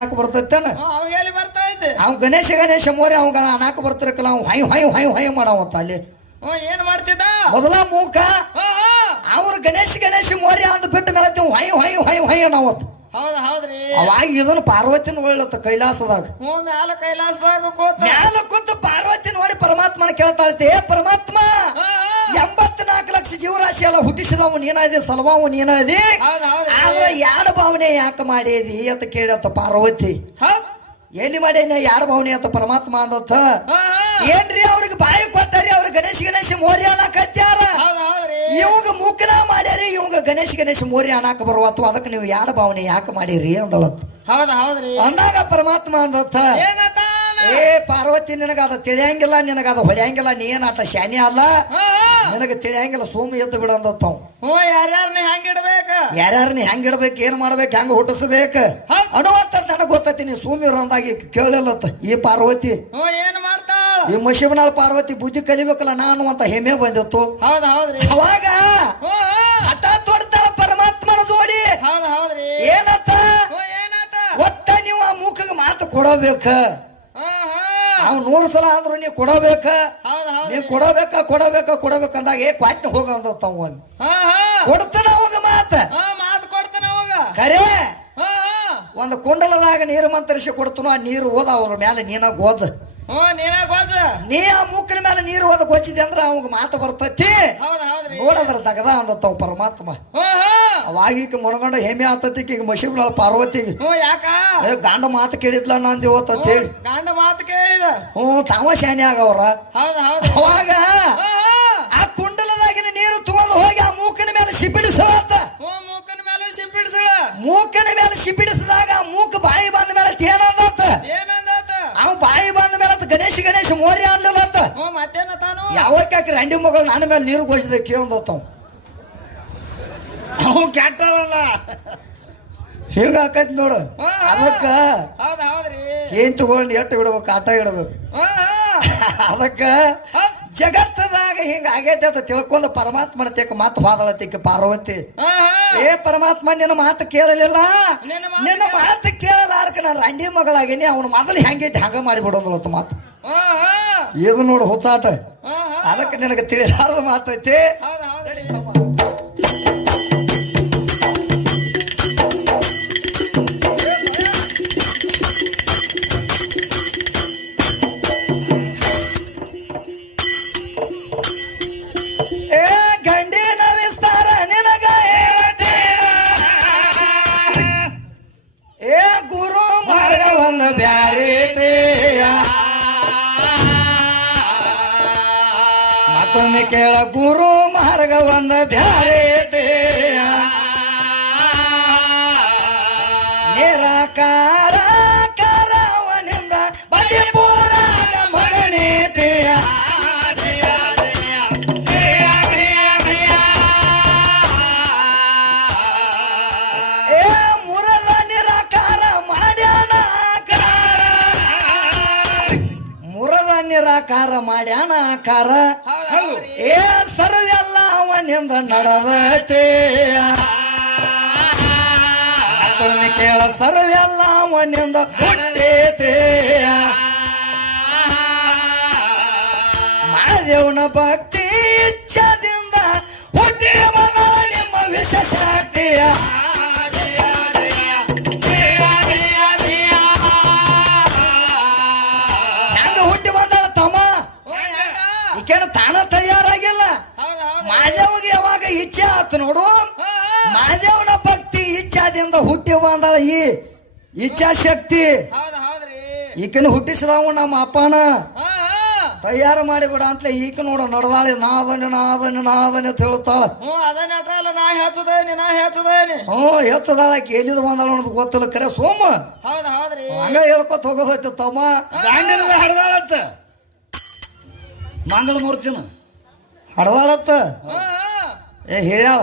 ಬರ್ತೈತೇನ ಎಲ್ಲಿ ಬರ್ತಾ ಇದ್ದೆ ಅವ್ ಗಣೇಶ ಮೋರೆ ಅವ್ ಅನಾಕ ಬರ್ತಿರಕಲ್ಲ ಅವ್ ಹೈ ಹೈ ಹೈ ಹೈ ಮಾಡಾವತ್ತ ಅಲ್ಲಿ ಏನ್ ಮಾಡ್ತಿದ್ದ ಮೊದಲ ಮೂಕ ಅವ್ರ ಗಣೇಶ ಮೋರೆ ಅಂದ್ ಬಿಟ್ಟ ಮೇಲೆ ಹೈ ಹೈ ಹೈ ಹೈ ಅನ್ನವತ್ತು ಹೌದ್ರಿ ಅವಾಗ ಇದನ್ನ ಪಾರ್ವತಿನ ಒಳ್ಳತ್ತ ಕೈಲಾಸದಾಗ ಮ್ಯಾಲ ಕೈಲಾಸದಾಗ ಮ್ಯಾಲ ಕೂತು ಪಾರ್ವತಿ ನೋಡಿ ಪರಮಾತ್ಮನ ಕೇಳ್ತಾಳ್ತಿ ಏ ಪರಮಾತ್ಮ 84 ಲಕ್ಷ ಜೀವರಾಶಿ ಎಲ್ಲ ಹುಟ್ಟಿಸಿದವ ನೀನದಿ ಸಲವಾವು ನೀನದಿ ಆದ್ರೆ ಯಾಡ ಭಾವನೆ ಯಾಕೆ ಮಾಡಿದಿ ಅಂತ ಕೇಳತ್ತ ಪಾರ್ವತಿ ಎಲ್ಲಿ ಮಾಡೇನ ಯಾಡ ಭಾವನೆ ಅಂತ ಪರಮಾತ್ಮ ಅಂದತ್ತ ಏನ್ರಿ ಅವ್ರಿಗೆ ಬಾಯಿ ಕೊಟ್ಟಾರಿ ಅವ್ರ ಗಣೇಶ ಮೋರ್ಯ ಅನ್ನಕತ್ಯಾರ ಇವಾಗ ಮೂಕನ ಮಾಡ್ಯಾರಿ ಇವಾಗ ಗಣೇಶ ಮೋರ್ಯ ಅನ್ನಕ ಬರುವತ್ತು ಅದಕ್ಕೆ ನೀವು ಯಾಡ ಭಾವನೆ ಯಾಕೆ ಮಾಡಿರಿ ಅಂದಳತ್ತ ಹೌದ್ರಿ ಅಂದಾಗ ಪರಮಾತ್ಮ ಅಂದತ್ತ ಏ ಪಾರ್ವತಿ ನಿನಗದ ತಿಳಿಯಂಗಿಲ್ಲ ನಿನಗದ ಹೊಡೆಯಂಗಿಲ್ಲ ನೀ ಏನಾಟ ಶಾನಿ ಅಲ್ಲ ನಿನಗ ತಿಳಿಯಂಗಿಲ್ಲ ಸೋಮು ಎದ್ದು ಬಿಡ ಅಂದತ್ತವ್ ಯಾರ್ಯಾರನ್ನ ಹೆಂಗ್ ಇಡ್ಬೇಕು ಏನ್ ಮಾಡ್ಬೇಕು ಹೆಂಗ್ ಹುಟ್ಟಿಸ್ಬೇಕ ಅನ್ನುವಂತ ನನಗ್ ಗೊತ್ತೈತಿ ನೀ ಸೋಮಿ ಅಂದಾಗಿ ಕೇಳಲತ್ತ ಈ ಪಾರ್ವತಿ ಏನ್ ಮಾಡ್ತಾಳ ಈ ಮಶಿಬನಾಳ್ ಪಾರ್ವತಿ ಬುದ್ಧಿ ಕಲಿಬೇಕಲ್ಲ ನಾನು ಅಂತ ಹೆಮ್ಮೆ ಬಂದಿತ್ತು ಹೌದ್ರಿ ಅವಾಗ ಹಠ ತೊಡ್ತಾಳ ಪರಮಾತ್ಮನ ಜೋಡಿ ಹೌದ್ರಿ ಏನತ್ತ ಒಟ್ಟ ನೀವು ಆ ಮೂಕಗ ಮಾತು ಕೊಡಬೇಕ ಅವ್ 100 ಸಲ ಅಂದ್ರು ನೀ ಕೊಡಬೇಕ ನೀ ಕೊಡಬೇಕಂದಾಗ ಏ ಕ್ವಾಟ್ನ ಹೋಗ ಅಂದವ ಕೊಡ್ತಾನ ಅವಾಗ ಮಾತು ಕೊಡ್ತಾನ ಅವಾಗ ಖರೆ ಒಂದು ಕುಂಡಲದಾಗ ನೀರು ಮಂತರಿಸಿ ಕೊಡ್ತನು ಆ ನೀರು ಹೋದ ಅವ್ರ ಮೇಲೆ ನೀನ ಗೋಜ ನೀ ಆ ಮೂಕಿನ ಮೇಲೆ ನೀರು ಹೋದ ಗೊಚ್ಚಿದೆ ಅಂದ್ರ ಅವಾಗ ಮಾತು ಬರ್ತೈತಿ ನೋಡದ್ರ ದಗದ ಅಂದತ್ತವ್ ಪರಮಾತ್ಮ ಅವಾಗೀಗ ಮನಗಂಡ ಹೆಮ್ಮೆ ಆತತಿಕ್ ಈಗ ಮಶಿಬ್ಳ ಪಾರ್ವತಿಗೆ ಯಾಕ ಗಾಂಡ ಮಾತು ಕೇಳಿದ್ಲ ನಂದು ಇವತ್ತು ಅಂತ ಹೇಳಿ ಗಾಂಡ ಮಾತು ಕೇಳಿದ ತಾವ ಶಾಣಿ ಆಗವ್ರ ಅವಾಗ ಆ ಕುಂಡಲದಾಗಿನ ನೀರು ತಗೊಂಡು ಹೋಗಿ ಆ ಮೂಕನ ಮೇಲೆ ಸಿಬಿಡಿಸಲತ್ತ ಮೂಕನ ಮೇಲೆ ಸಿಬಿಡಿಸಿದಾಗ ಮೂಕ ಬಾಯಿ ಬಂದ ಮೇಲೆ ಏನಂದತ್ತ ಅವ್ ಬಾಯಿ ಬಂದ ಮೇಲೆ ಗಣೇಶ ಮೋರ್ಯ ಅನ್ಲಿಲ್ಲತ್ತ ಯಾವಕ್ಕೆ ಹಾಕಿ ರಂಡಿ ಮಗಳು ನನ್ನ ಮೇಲೆ ನೀರು ಗೋಸಿದ ಕೇಳಂದತ್ತವ್ ಅವ್ ಕೆಟ್ಟವಲ್ಲ ಹಿಂಗ ಆಕೈತಿ ನೋಡು ಅದಕ್ಕ ಏನ್ ತಗೊಂಡು ಎಟ್ಟು ಇಡ್ಬೇಕು ಆಟ ಇಡ್ಬೇಕು ಅದಕ್ಕ ಜಗತ್ತದಾಗ ಹಿಂಗ ಆಗೈತೆ ಅಂತ ತಿಳ್ಕೊಂಡ ಪರಮಾತ್ಮನ ತೇಕ ಮಾತು ಹೋದಳತಿಕ್ಕ ಪಾರ್ವತಿ ಏ ಪರಮಾತ್ಮ ನಿನ್ನ ಮಾತು ಕೇಳಲಿಲ್ಲ ನಿನ್ನ ಮಾತು ಕೇಳಲಾರ್ಕ ನಾನು ರಂಡಿ ಮಗಳಾಗೇನಿ ಅವನ ಮೊದಲು ಹೆಂಗೈತಿ ಹಂಗ ಮಾಡಿಬಿಡೋದು ಮಾತು ಇದು ನೋಡು ಹುಚ್ಚಾಟ ಅದಕ್ಕೆ ನಿನಗೆ ತಿಳಿಲಾರದ ಮಾತೈತಿ ಮತ್ತೊಮ್ಮೆ ಕೇಳ ಗುರು ಮಾರ್ಗ ಒಂದ ಬ್ಯಾರೆ ನಿರಾಕಾರ ಕರವನಿಂದ ಬಡಿ ಪೂರಾಗ ಮಗನೇತೆಯ ಏ ಮುರದ ನಿರಾಕಾರ ಮಾಡ್ಯಾನ ಮುರದ ನಿರಾಕಾರ ಮಾಡ್ಯಾನ ಆಕಾರ ಏ ಸರ್ವೆಲ್ಲ ಅವನಿಂದ ನಡೆದತೆ ಕೇಳ ಸರ್ವೆಲ್ಲ ಅವನಿಂದ ಹುಟ್ಟೇತೆ ಮಹಾದೇವನ ಭಕ್ತಿ ಇಚ್ಛದಿಂದ ಹುಟ್ಟಿ ಮಗಳ ನಿಮ್ಮ ವಿಶೇಷಕ್ತಿಯ ಹೆಂಗ ಹುಟ್ಟಿ ಬಂದಾಳ ತಮ್ಮ ಈಕೇನ ತಾನ ತಯಾರಾಗಿಲ್ಲ ಮಾದೇವಗೆ ಯಾವಾಗ ಇಚ್ಛೆ ಆತು ನೋಡು ಮಾದೇವನ ಭಕ್ತಿ ಇಚ್ಛಾದಿಂದ ಹುಟ್ಟಿ ಬಂದಾಳ ಈ ಇಚ್ಛಾಶಕ್ತಿ ಈಕನ ಹುಟ್ಟಿಸಿದವ ನಮ್ಮ ಅಪ್ಪನ ತಯಾರು ಮಾಡಿಬಿಡ ಅಂತಲೇ ಈಕ ನೋಡ ನಡದಾಳೆ ನಾದನೆ ಅಂತ ಹೇಳ್ತಾಳ ಹೆಚ್ಚದಾಳ ಎಲ್ಲಿದ ಬಂದಾಳ ಅನ್ನೋದು ಗೊತ್ತಿಲ್ಲ ಕರೆ ಸೋಮ ಹಂಗ ಹೇಳ್ಕೊತ ಹೋಗೋದೈತಿ ತಮ್ಮ ಹಡದಾಳತ್ತ ಮಂಗಳ ಮೂರ್ತಿನ ಹಡದಾಳತ್ತ ಏ ಹೇಳ್ಯಾಳ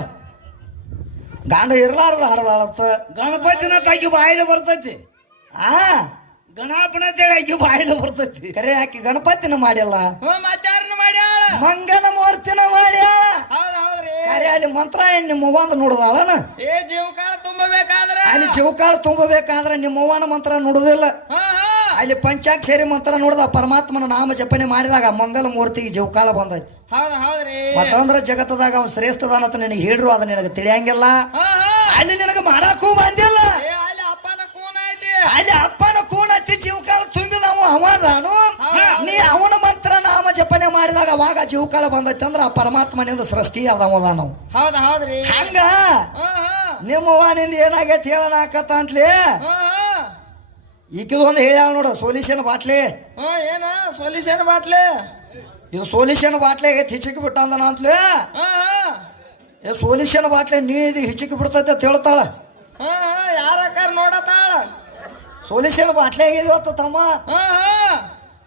ಗಾಂಡ ಇರ್ಲಾರ್ದ ಹಡದಾಳತ್ತ ಗಣಪತಿನ ತಾಕಿ ಬಾಯಿಲೆ ಬರ್ತೈತಿ ಗಣಪನ ಆಕಿ ಬಾಯಿಲೆ ಬರ್ತೈತಿ ಕರೆ ಆಕಿ ಗಣಪತಿನ ಮಾಡ್ಯಲ್ಲ ಮಾಡ್ಯಾಳ ಮಂಗಲ ಮೂರ್ತಿನ ಮಾಡ್ಯಾಳ ಕರೆ ಅಲ್ಲಿ ಮಂತ್ರ ನಿಮ್ಮ ಬಂದು ನೋಡದಾಳನ ಏ ಜೀವಕಾಳ ತುಂಬಬೇಕಾದ್ರ ಅಲ್ಲಿ ಜೀವಕಾಳ ತುಂಬಬೇಕಾದ್ರೆ ನಿಮ್ಮ ಅವ್ವನ ಮಂತ್ರ ನುಡುದಿಲ್ಲ ಹಾ ಹಾ ಅಲ್ಲಿ ಪಂಚಾಕ್ಷರಿ ಮಂತ್ರ ನೋಡ್ದ ಪರಮಾತ್ಮನ ನಾಮ ಜಪನೆ ಮಾಡಿದಾಗ ಮಂಗಲ ಮೂರ್ತಿಗೆ ಜೀವಕಾಲ ಬಂದೈತಿ ಹೌದ್ರಿ ಮತ್ತಂದ್ರ ಜಗತ್ತದಾಗ ಅವ್ನು ಶ್ರೇಷ್ಠದಾನಂತ ನಿನಗೆ ಹೇಳ್ರು ಅದ ನಿನಗೆ ತಿಳಿಯಂಗಿಲ್ಲ ಹಾ ಹಾ ಅಲ್ಲಿ ನಿನಗೆ ಮಾಡಕ್ಕೂ ಬಂದಿಲ್ಲ ಅಲ್ಲಿ ಅಪ್ಪನ ಕೂನ ಐತಿ ಅಲ್ಲಿ ಅಪ್ಪನ ಕೂಣತಿ ಜೀವಕಾಲ ತುಂಬಿದವ ಅವನು ನೀ ಅವನ ಮಂತ್ರ ನಾಮ ಜಪನೆ ಮಾಡಿದಾಗ ಅವಾಗ ಜೀವಕಾಲ ಬಂದೈತಿ ಅಂದ್ರ ಆ ಪರಮಾತ್ಮನಿಂದ ಸೃಷ್ಟಿ ಅದವದ ನಾವು ಹೌದ್ರಿ ಹಂಗ ಹಾ ಹಾ ನಿಮ್ಮವ್ವ ನಿಂದ ಏನಾಗೈತಿ ಹೇಳನಾಕತ್ತ ಅಂತಲೇ ಹಾ ಈಕಿದು ಒಂದು ಹೇಳ ನೋಡ ಸೊಲ್ಯೂಷನ್ ಬಾಟ್ಲಿ ಹಾ ಏನ ಸೊಲ್ಯೂಷನ್ ಬಾಟ್ಲೆ ಇದು ಸೊಲ್ಯೂಷನ್ ಬಾಟ್ಲಿ ಹಿಚಿಕ್ ಬಿಟ್ಟ ಅಂದನ ಅಂತಲೇ ಹಾ ಹಾ ಸೊಲ್ಯೂಷನ್ ಬಾಟ್ಲಿ ನೀ ಇದು ಹಿಚಿಕ್ ಬಿಡ್ತೈತೆ ಅಂತ ಹೇಳ್ತಾಳ ಹಾ ಹಾ ಯಾರಕ್ಕಾರ ನೋಡತಾಳ ಸೊಲ್ಯೂಷನ್ ಬಾಟ್ಲಿ ಆಗಿದ್ವತ್ತ ತಮ್ಮ ಹಾ ಹಾ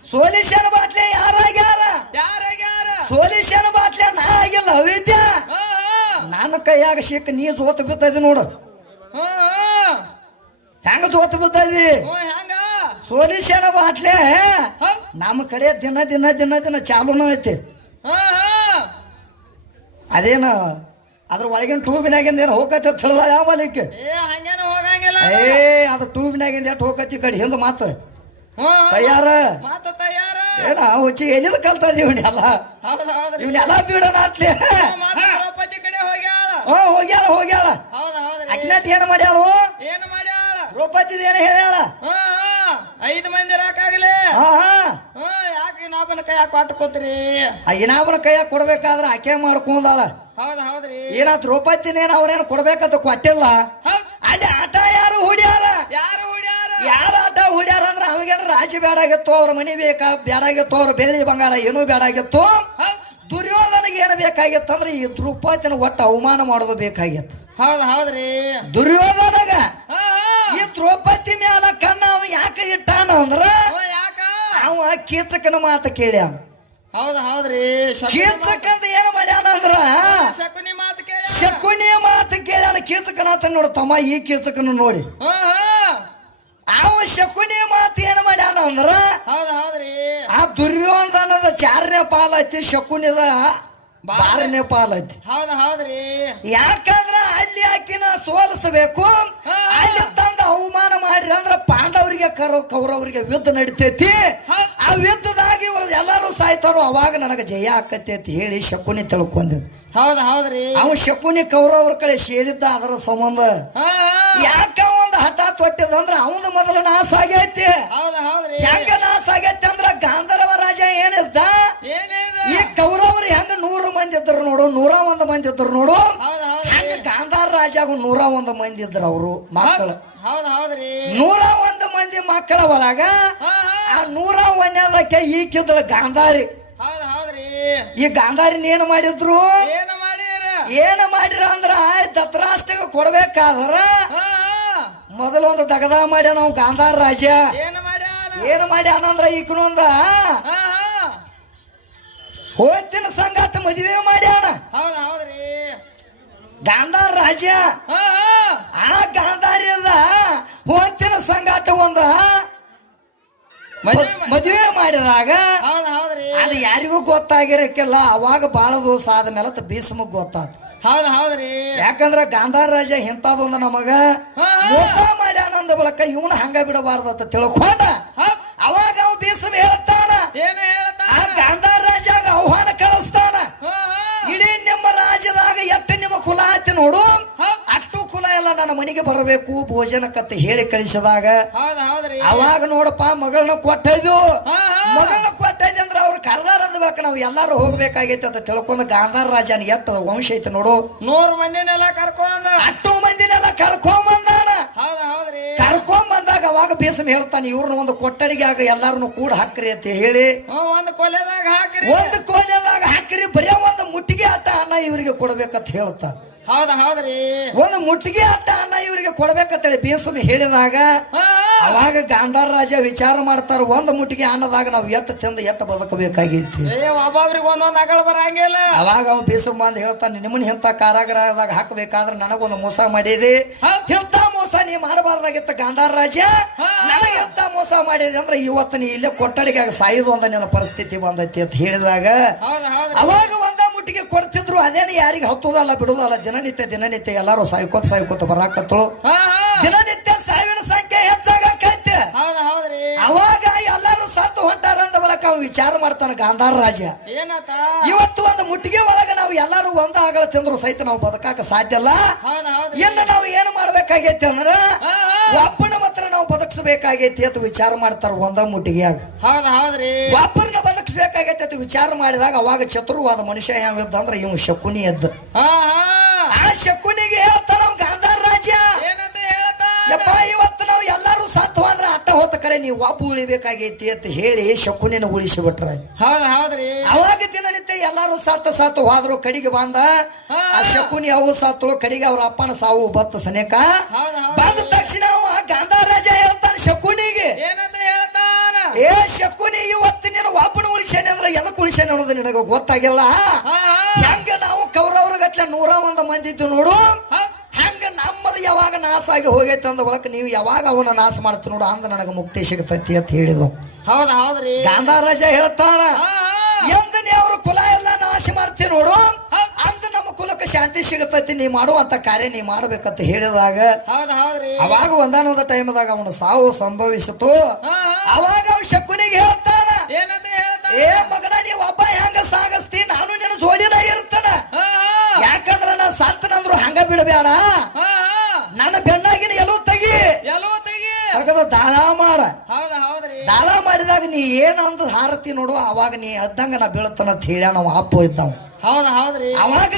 ಸೊಲ್ಯೂಷನ್ ಬಾಟ್ಲಿ ಯಾರಾಗ್ಯಾರ ಯಾರ್ಯಾರ ಸೊಲ್ಯೂಷನ್ ಬಾಟ್ಲಿ ನಾ ಆಗಿಲ್ಲ ಅವಿದ್ಯ ಹಾ ಹಾ ನನ್ನ ಕೈಯಾಗ ಸಿಕ್ಕ ನೀ ಜೋತ್ ಬಿದ್ದದಿ ನೋಡು ಹಾ ಹೆಂಗ ಜೋತ್ ಬಿದ್ದದಿ ಹೆಂಗ ಸೊಲ್ಯೂಷನ್ ಬಾಟ್ಲಿ ಹಾ ನಮ್ಮ ಕಡೆ ದಿನ ದಿನ ದಿನ ದಿನ ಚಾಲೂನ ಐತಿ ಹಾ ಅದೇನು ಅದ್ರ ಒಳಗಿನ ಟ್ಯೂಬಿನಾಗಿಂದ ಏನು ಹೋಗತ್ತೆ ತಿಳಿದ ಯಾವ ಮಾಲಿಕ್ಕೆ ಏ ಹಂಗೇನ ಹೋಗಂಗಿಲ್ಲ ಏ ಅದು ಟ್ಯೂಬಿನಾಗಿಂದ ಎಷ್ಟು ಹೋಗತ್ತಿ ಕಡೆ ಹಿಂದ ಮಾತು ಹಾ ತಯಾರ ಮಾತ ತಯಾರ ಏನ ಹುಚ್ಚಿ ಎಲ್ಲಿದ ಕಲ್ತದ ಇವನ್ನೆಲ್ಲ ಹೌದ್ರಿ ಇವನ್ನೆಲ್ಲ ಬೀಡನ ಆತ್ಲಿ ಮಾತ ದ್ರೌಪದಿ ಕಡೆ ಹೋಗ್ಯಾಳ ಹೋಗ್ಯಾಳ ಹೋಗ್ಯಾಳ ಹೌದ್ರಿ ಅಕ್ಕಿನಾಟ್ ಏನ್ ಮಾಡ್ಯಾಳು ಏನ್ ಮಾಡ್ಯಾಳ ದ್ರೌಪದಿದ ಏನ ಹೇಳ್ಯಾಳ ಹಾ ಹಾ 5 ಮಂದಿ ರಾಕಾಗಲೇ ಹಾ ಹಾ ಹಾ ಯಾಕೆ ಇನ್ನೊಬ್ಬನ ಕೈ ಯಾಕೆ ಕೊಟ್ಕೋತ್ರಿ ಇನಾಬನ ಕೈಯಾಗ ಕೊಡ್ಬೇಕಾದ್ರ ಆಕೆ ಮಾಡ್ಕೊಂಡಾಳ ಹೌದ್ರಿ ಏನ ದ್ರೌಪದಿನೇನ ಅವ್ರೇನು ಕೊಡ್ಬೇಕಂತ ಕೊಟ್ಟಿಲ್ಲ ಹೌದ್ ಅಲ್ಲಿ ಆಟ ಯಾರು ಹುಡ್ಯಾರ ಯಾರು ಹುಡ್ಯಾರ ಯಾರ ಆಟ ಹುಡ್ಯಾರ ಅಂದ್ರ ಅವಾಗೇನ ರಾಜಿ ಬೇಡಾಗಿತ್ತು ಅವ್ರ ಮನಿ ಬೇಕಾ ಬೇಡಾಗಿತ್ತು ಅವ್ರ ಬೆಳ್ಳಿ ಬಂಗಾರ ಏನೂ ಬೇಡಾಗಿತ್ತು ದುರ್ಯೋಧನಿಗೆ ಏನು ಬೇಕಾಗಿತ್ತು ಅಂದ್ರೆ ಈ ದ್ರೌಪದಿನ ಒಟ್ಟು ಅವಮಾನ ಮಾಡೋದು ಬೇಕಾಗಿತ್ತು ಹೌದ್ರಿ ದುರ್ಯೋಧನಗ ಹಾ ಈ ದ್ರೌಪದಿ ಮ್ಯಾಲ ಕಣ್ಣ ಅವ ಯಾಕೆ ಇಟ್ಟಾನ ಅಂದ್ರ ಯಾಕ ಅವ ಕೀಚಕನ ಮಾತು ಕೇಳ್ಯಾನ ಹೌದ್ರಿ ಕೀಚಕಂತ ಏನು ಮಾಡ್ಯಾನ ಅಂದ್ರ ಶಕುನಿ ಮಾತು ಕೇಳ ಶಕುನಿಯ ಮಾತು ಕೇಳ್ಯಾನ ಕೀಚಕನಾಥ ನೋಡು ತಮ್ಮ ಈ ಕೀಚಕನ ನೋಡಿ ಅವ ಶಕುನಿಯ ಮಾತು ಏನು ಮಾಡ್ಯಾನ ಅಂದ್ರ ಹೌದ್ರಿ ಆ ದುರ್ಯೋಧನದ 4ನೇ ಪಾಲ ಐತಿ ಶಕುನಿದ 6ನೇ ಪಾಲ ಐತಿ ಹೌದ್ರಿ ಯಾಕಂದ್ರ ಅಲ್ಲಿ ಆಕಿನ ಸೋಲಿಸಬೇಕು ಅಲ್ಲಿ ತಂದ ಅವಮಾನ ಮಾಡ್ರಿ ಅಂದ್ರ ಪಾಂಡವರಿಗೆ ಕೌರವರಿಗೆ ಯುದ್ಧ ನಡಿತೈತಿ ಆ ಯುದ್ಧದಾಗ ಇವ್ರು ಎಲ್ಲಾರು ಸಾಯ್ತಾರೋ ಅವಾಗ ನನಗ ಜಯ ಆಕತಿ ಅಂತ ಹೇಳಿ ಶಕುನಿ ತಿಳ್ಕೊಂಡ ಹೌದ್ರಿ ಅವ ಶಕುನಿ ಕೌರವ್ರ ಕಡೆ ಸೇರಿದ್ದ ಅದರ ಸಂಬಂಧ ಯಾಕ ಒಂದು ಹಠ ತೊಟ್ಟಿದಂದ್ರ ಅವನ ಮೊದಲ ನಾಶ ಆಗೈತಿ ಹೌದ್ರಿ ಹೆಂಗ ನಾಶ ಆಗೈತಿ ಅಂದ್ರ ಗಾಂಧರ್ವ ರಾಜ ಏನಿದ್ದ ಈ ಕೌರವರು ಹೆಂಗ 100 ಮಂದಿ ಇದ್ರು ನೋಡು 101 ಮಂದಿ ಇದ್ರು ನೋಡು ಹಂಗ ಗಾಂಧಾರ ರಾಜಾಗ 101 ಮಂದಿ ಇದ್ರು ಅವರು ಮಕ್ಕಳು ಹೌದ್ರಿ 101 ಮಂದಿ ಮಕ್ಕಳ ಒಳಗ ಆ 101ಕ್ಕೆ ಈಕಿದ್ದಳು ಗಾಂಧಾರಿ ಹೌದ್ರಿ ಈ ಗಾಂಧಾರಿನ ಏನ್ ಮಾಡಿದ್ರು ಏನು ಮಾಡ್ಯಾರ ಏನ್ ಮಾಡಿರ ಅಂದ್ರ ಧೃತರಾಷ್ಟ್ರಗೆ ಕೊಡ್ಬೇಕಾದ್ರ ಮೊದಲ ಒಂದು ದಗದ ಮಾಡ್ಯಾನ ನಾವು ಗಾಂಧಾರ ರಾಜ ಏನ್ ಮಾಡ್ಯಾನಂದ್ರ ಈಕನೊಂದ ಹೋತಿನ ಸಂಗಾಟ ಮದುವೆ ಮಾಡ್ಯಾನ ಹೌದ್ರಿ ಗಾಂಧಾರ ರಾಜ ಆ ಗಾಂಧಾರ್ಯದ ಹೋತಿನ ಸಂಗಾಟ ಒಂದ ಮದುವೆ ಮಾಡಿದಾಗ ಅದು ಯಾರಿಗೂ ಗೊತ್ತಾಗಿರಕ್ಕಿಲ್ಲ ಅವಾಗ ಬಾಳ ದಿವಸ ಆದ್ಮೇಲೆ ಭೀಷ್ಮಗ್ ಗೊತ್ತಾತ ಹೌದ್ರಿ ಯಾಕಂದ್ರ ಗಾಂಧಾರ ರಾಜ ಇಂಥದೊಂದು ನಮಗ ಮೋಸ ಮಾಡ್ಯಾನಂದ ಬಳಕ ಇವನು ಹಂಗ ಬಿಡಬಾರ್ದು ಅಂತ ತಿಳ್ಕೊಂಡ ಅವಾಗ ಅವ್ ಭೀಷ್ಮ ಹೇಳ್ತಾನ ಆ ಗಾಂಧಾರ ರಾಜಾಗ ಆಹ್ವಾನ ಕಳಿಸ್ತಾನ ಇಡೀ ನಿಮ್ಮ ರಾಜ್ಯದಾಗ ಎಷ್ಟು ನಿಮ್ಮ ಕುಲ ಹತ್ತಿ ನೋಡು ಅಷ್ಟು ಕುಲ ಎಲ್ಲ ನನ್ನ ಮನೆಗೆ ಬರಬೇಕು ಭೋಜನಕ್ಕಂತ ಹೇಳಿ ಕಳಿಸಿದಾಗ ಅವಾಗ ನೋಡಪ್ಪ ಮಗಳನ್ನ ಕೊಟ್ಟಿದ್ದು ಮಗಳನ್ನ ಕೊಟ್ಟಿದ್ದೆ ಅಂದ್ರ ಅವ್ರು ಕರ್ದಾರ ಅಂದ್ಬೇಕು ನಾವು ಎಲ್ಲಾರು ಹೋಗ್ಬೇಕಾಗೈತಿ ಅಂತ ತಿಳ್ಕೊಂಡು ಗಾಂಧಾರ ರಾಜನ ಎಷ್ಟು ವಂಶ ಐತಿ ನೋಡು 100 ಮಂದಿನೆಲ್ಲ ಕರ್ಕೊಂಡ ಅಷ್ಟು ಮಂದಿನೆಲ್ಲ ಕರ್ಕೊಂಬಂದಾನ ಕರ್ಕೊಂಬಂದಾಗ ಅವಾಗ ಭೀಷ್ಮ ಹೇಳ್ತಾನೆ ಇವ್ರನ್ನ ಒಂದು ಕೊಠಡಿಗೆ ಆಗ ಎಲ್ಲಾರನ್ನು ಕೂಡ ಹಾಕ್ರಿ ಅಂತ ಹೇಳಿ ಒಂದು ಕೊಲೆದಾಗ ಹಾಕ್ರಿ ಬರೀ ಒಂದು ಮುಟ್ಟಿಗೆ ಆಟ ಅನ್ನ ಇವರಿಗೆ ಕೊಡ್ಬೇಕಂತ ಹೇಳ್ತಾನ ಹೌದ್ರಿ ಒಂದು ಮುಟ್ಟಿಗೆ ಆಟ ಅನ್ನ ಇವರಿಗೆ ಕೊಡ್ಬೇಕಂತೇಳಿ ಭೀಷ್ಮ ಹೇಳಿದಾಗ ಅವಾಗ ಗಾಂಧಾರ ರಾಜ ವಿಚಾರ ಮಾಡ್ತಾರ ಒಂದು ಮುಟ್ಟಿಗೆ ಅನ್ನದಾಗ ನಾವು ಎಷ್ಟು ತಿಂದ ಎಷ್ಟು ಬದುಕಬೇಕಾಗೈತಿ ಒಬ್ಬೊಬ್ರಿಗೆ ಒಂದೊಂದು ಅಗಳ ಬರಂಗಿಲ್ಲ ಅವಾಗ ಅವ ಭೀಷ್ಮ ಬಂದ್ ಹೇಳ್ತಾನೆ ನಿಮ್ಮನ್ನ ಇಂಥ ಕಾರಾಗೃಹದಾಗ ಹಾಕಬೇಕಾದ್ರೆ ನನಗೊಂದು ಮೋಸ ಮಾಡಿದೆ ಇಂಥ ಮೋಸ ನೀ ಮಾಡಬಾರ್ದಾಗಿತ್ತ ಗಾಂಧಾರ ರಾಜ ನನಗೆ ಎಂತ ಮೋಸ ಮಾಡಿದೆ ಅಂದ್ರೆ ಇವತ್ತು ನೀ ಇಲ್ಲೇ ಕೊಠಡಿಗೆ ಸಾಯುದು ಅಂತ ನನ್ನ ಪರಿಸ್ಥಿತಿ ಬಂದೈತಿ ಅಂತ ಹೇಳಿದಾಗ ಅವಾಗ ಒಂದ ಮುಟ್ಟಿಗೆ ಕೊಡ್ತಿದ್ರು ಅದೇನು ಯಾರಿಗೆ ಹತ್ತುದಲ್ಲ ಬಿಡುದಲ್ಲ. ದಿನನಿತ್ಯ ಎಲ್ಲಾರು ಸಾಯ್ಕೋತ ಬರಾಕತ್ತಳು. ದಿನನಿತ್ಯ ಸಾವಿನ ಸಂಖ್ಯೆ ಹೆಚ್ಚಾಗೈತೆ. ಹೌದ್ರಿ ಅವಾಗ ಎಲ್ಲಾರು ಸತ್ತು ಹೊಂಟಾರ ಅಂದ ಬಳಕ ಅವ್ ವಿಚಾರ ಮಾಡ್ತಾನ ಗಾಂಧಾರ ರಾಜ. ಏನತ್ತ ಇವತ್ತು ಒಂದು ಮುಟ್ಟಿಗೆ ಒಳಗ ನಾವು ಎಲ್ಲಾರು ಒಂದ ಆಗಲ ತಿಂದ್ರು ಸಹಿತ ನಾವು ಬದುಕಾಕ ಸಾಧ್ಯ ಅಲ್ಲ. ಇನ್ನು ನಾವು ಏನು ಮಾಡ್ಬೇಕಾಗೈತಿ ಅಂದ್ರ ಒಬ್ಬನ ಮಾತ್ರ ನಾವು ಬದುಕಿಸಬೇಕಾಗೈತಿ ಅಂತ ವಿಚಾರ ಮಾಡ್ತಾರ ಒಂದ ಮುಟ್ಟಿಗೆಯಾಗ. ಹೌದ್ರಿ ಒಬ್ಬರನ್ನ ಬದುಕಿಸ್ಬೇಕಾಗೈತಿ ಅಂತ ವಿಚಾರ ಮಾಡಿದಾಗ ಅವಾಗ ಚತುರವಾದ ಮನುಷ್ಯ ಯಾವ್ದು ಅಂದ್ರೆ ಇವ್ ಶಕುನಿ ಎದ್ದ. ಆ ಶಕುನಿಗೆ ಹೇಳ್ತಾನ ಗಾಂಧಾರ ರಾಜ, ಏನಂತ ಹೇಳತ್ತ ಯಪ್ಪ ಇವತ್ತು ನಾವು ಎಲ್ಲಾರು ಸತ್ತು ಅಂದ್ರ ಅಟ್ಟ ಹೋತ ಕರೆ ನೀವು ಒಬ್ಬ ಉಳಿಬೇಕಾಗೈತಿ ಅಂತ ಹೇಳಿ ಶಕುನಿನ ಉಳಿಸಿ ಬಿಟ್ರ. ಹೌದ್ರಿ ಅವಾಗ ದಿನನಿತ್ಯ ಎಲ್ಲಾರು ಸತ್ತು ಹೋದ್ರು. ಕಡಿಗೆ ಬಂದ ಆ ಶಕುನಿ ಅವು ಸತ್ತಳು. ಕಡಿಗೆ ಅವ್ರ ಅಪ್ಪನ ಸಾವು ಬತ್ತ ಸನೇಕ ಬಂದ ತಕ್ಷಣ ಗಾಂಧಾರ ರಾಜ ಹೇಳ್ತಾನ ಶಕುನಿಗೆ, ಏನಂತ ಹೇಳ್ತಾನ, ಏ ಶಕುನಿ ಇವತ್ತು ನೀನು ಒಬ್ಬನ ಉಳಿಸೇನೆ ಅಂದ್ರೆ ಎದಕ್ ಉಳಿಸೇನೆ ಅನ್ನೋದು ನಿನಗ ಗೊತ್ತಾಗಿಲ್ಲ. ಹೆಂಗ ನಾವು ಕೌರವ್ರ ಗಟ್ಲೆ 101 ಮಂದಿ ಇದ್ದು ನೋಡು, ಹಂಗ ನಮ್ಮದು ಯಾವಾಗ ನಾಶ ಆಗಿ ಹೋಗೈತೆ ಅಂದ ಬಳಕ ನೀವು ಯಾವಾಗ ಅವನ ನಾಶ ಮಾಡ್ತು ನೋಡು ಅಂದ ನನಗ ಮುಕ್ತಿ ಸಿಗತೈತಿ ಅಂತ ಹೇಳಿದ್ರು. ಹೌದ್ರಿ ಗಾಂಧಾರ ರಾಜ ಹೇಳ್ತಾನ, ಎಂದ ನೀ ಅವ್ರ ಕುಲ ಎಲ್ಲ ನಾಶ ಮಾಡ್ತೀವಿ ನೋಡು ಅಂದ ನಮ್ಮ ಕುಲಕ್ಕೆ ಶಾಂತಿ ಸಿಗತೈತಿ. ನೀ ಮಾಡುವಂತ ಕಾರ್ಯ ನೀ ಮಾಡ್ಬೇಕಂತ ಹೇಳಿದಾಗ ಹೌದ್ರಿ ಅವಾಗ ಒಂದಾನೊಂದ ಟೈಮ್ದಾಗ ಅವನು ಸಾವು ಸಂಭವಿಸಿತು. ಅವಾಗ ಅವ್ ಶಕುನಿಗೆ ಹೇಳ್ತಾನ, ಏನಂತ ಹೇಳ್ತಾನ, ಏ ಮಗನ ನೀವ್ ಒಬ್ಬ ಹೆಂಗ ಸಾಗಸ್ತಿ ನಾನು ನಿನ್ನ ಜೋಡಿನ ಇರ್ತಾನ. ಯಾಕಂದ್ರ ನಾ ಸತ್ತನಂದ್ರು ಹಂಗ ಬಿಡಬೇಡ, ನನ್ನ ಬೆಣ್ಣಾಗಿನ ಎಲ್ಲೂ ತೆಗಿ ತಗದ ದಾಳ ಮಾಡ. ಹೌದ್ರಿ ದಾಳ ಮಾಡಿದಾಗ ನೀ ಏನಂದ ಹಾರತಿ ನೋಡು ಅವಾಗ ನೀ ಅದ್ದಂಗ ನಾ ಬೀಳ್ತಾನ ಅಂತ ಹೇಳ್ಯಾನ ಅವ ಅಪ್ಪ ಇದ್ದಾವ. ಹೌದ್ರಿ ಅವಾಗ